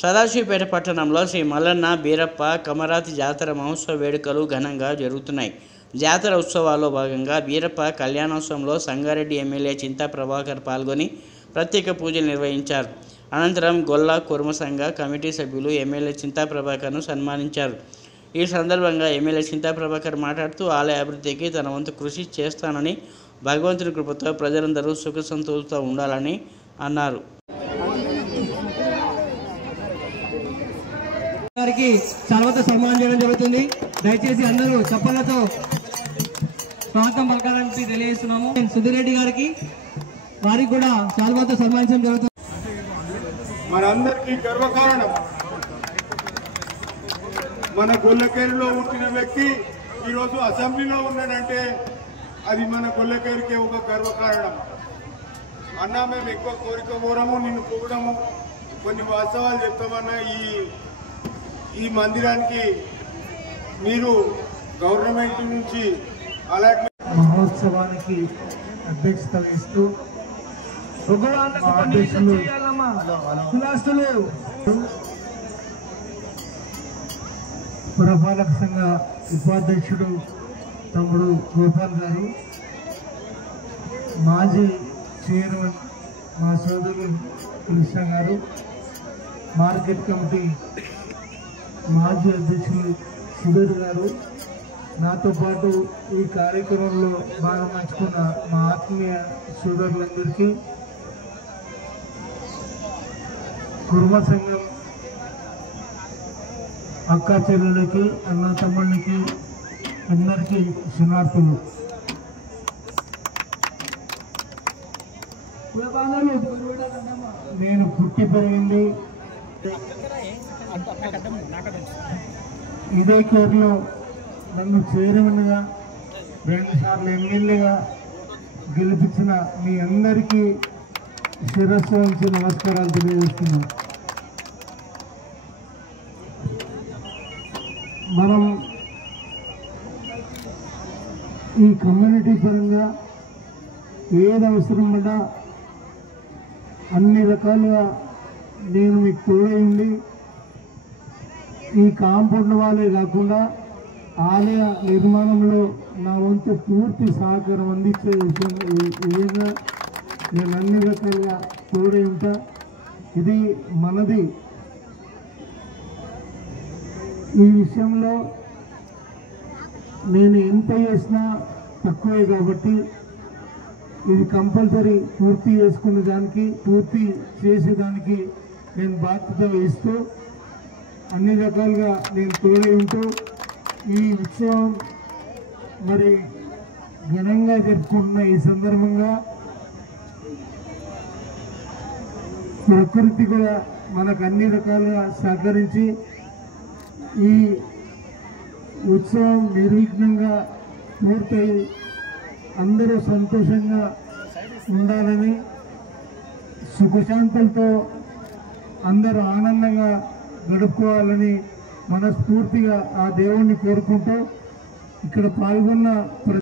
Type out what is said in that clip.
సదాశివపేట పట్టణంలో శ్రీ మల్లన్న బీరప్ప కమరాతి జాతర మహోత్సవ వేడుకలు ఘనంగా జరుగుతున్నాయి. జాతర ఉత్సవాల్లో భాగంగా బీరప్ప కళ్యాణోత్సవంలో సంగారెడ్డి ఎమ్మెల్యే చింతా ప్రభాకర్ పాల్గొని ప్రత్యేక పూజలు నిర్వహించారు. అనంతరం గొల్ల కుర్మ సంఘ కమిటీ సభ్యులు ఎమ్మెల్యే చింతా ప్రభాకర్ను సన్మానించారు. ఈ సందర్భంగా ఎమ్మెల్యే చింతా ప్రభాకర్ మాట్లాడుతూ ఆలయ అభివృద్ధికి తన వంతు కృషి చేస్తానని, భగవంతుని కృపతో ప్రజలందరూ సుఖ సంతోషంతో ఉండాలని అన్నారు. గారికి చాలావతో సన్మానం చేయడం జరుగుతుంది. దయచేసి అందరూ చప్పలతో స్వాగతం పలకాలని తెలియజేస్తున్నాము. సుధీర్ రెడ్డి గారికి వారికి కూడా చాలావతో సన్మానించడం జరుగుతుంది. మనందరికీ గర్వకారణం, మన గొల్లకేరులో పుట్టిన వ్యక్తి ఈరోజు అసెంబ్లీలో ఉన్నాడంటే అది మన గొల్లకేరుకే ఒక గర్వకారణం. అన్నా మేము ఎక్కువ కోరిక కోరము, నిన్ను పొగడము, కొన్ని వాస్తవాలు చెప్తామన్నా ఈ మందిరానికి మీరు గవర్నమెంట్ నుంచి అలాట్మెంట్ మహోత్సవానికి అధ్యక్షత వహిస్తూ పురపాలక సంఘ ఉపాధ్యక్షుడు తమ్ముడు గోపాల్ గారు, మాజీ చైర్మన్ మా సోదరులు కృష్ణ గారు, మార్కెట్ కమిటీ మాజీ అధ్యక్షులు సుధీర్ గారు, నాతో పాటు ఈ కార్యక్రమంలో భాగం పంచుకున్న మా ఆత్మీయ సోదరులందరికీ, కుర్మ సంఘం అక్క చెల్లెలకి, అన్న తమ్ముళ్ళకి అందరికీ శుభార్తులు. నేను పుట్టి పెరిగింది ఇదే కోర్టులో, నన్ను చైర్మన్గా 2 సార్లు ఎమ్మెల్యేగా గెలిపించిన మీ అందరికీ శిరస్సు వంచి నమస్కారాలు తెలియజేస్తున్నాం. మనం ఈ కమ్యూనిటీ పరంగా ఏది అవసరం పడ్డా అన్ని రకాలుగా నేను మీకు తోడైంది. ఈ కాంపౌండ్ వాళ్ళే కాకుండా ఆలయ నిర్మాణంలో నా వంతు పూర్తి సహకారం అందించే విధంగా నేను అన్ని రకాలుగా తోడై ఉంటా. ఇది మనది. ఈ విషయంలో నేను ఎంత చేసినా తక్కువే కాబట్టి ఇది కంపల్సరీ పూర్తి చేసుకునే దానికి, పూర్తి చేసేదానికి నేను బాధ్యత వహిస్తూ అన్ని రకాలుగా నేను తోడై ఉంటూ ఈ ఉత్సవం మరి ఘనంగా జరుపుకుంటున్న ఈ సందర్భంగా ప్రకృతి కూడా మనకు అన్ని రకాలుగా సహకరించి ఈ ఉత్సవం నిర్విఘ్నంగా పూర్తయి అందరూ సంతోషంగా ఉండాలని, సుఖశాంతులతో అందరూ ఆనందంగా గడుపుకోవాలని మనస్ఫూర్తిగా ఆ దేవుణ్ణి కోరుకుంటూ ఇక్కడ పాల్గొన్న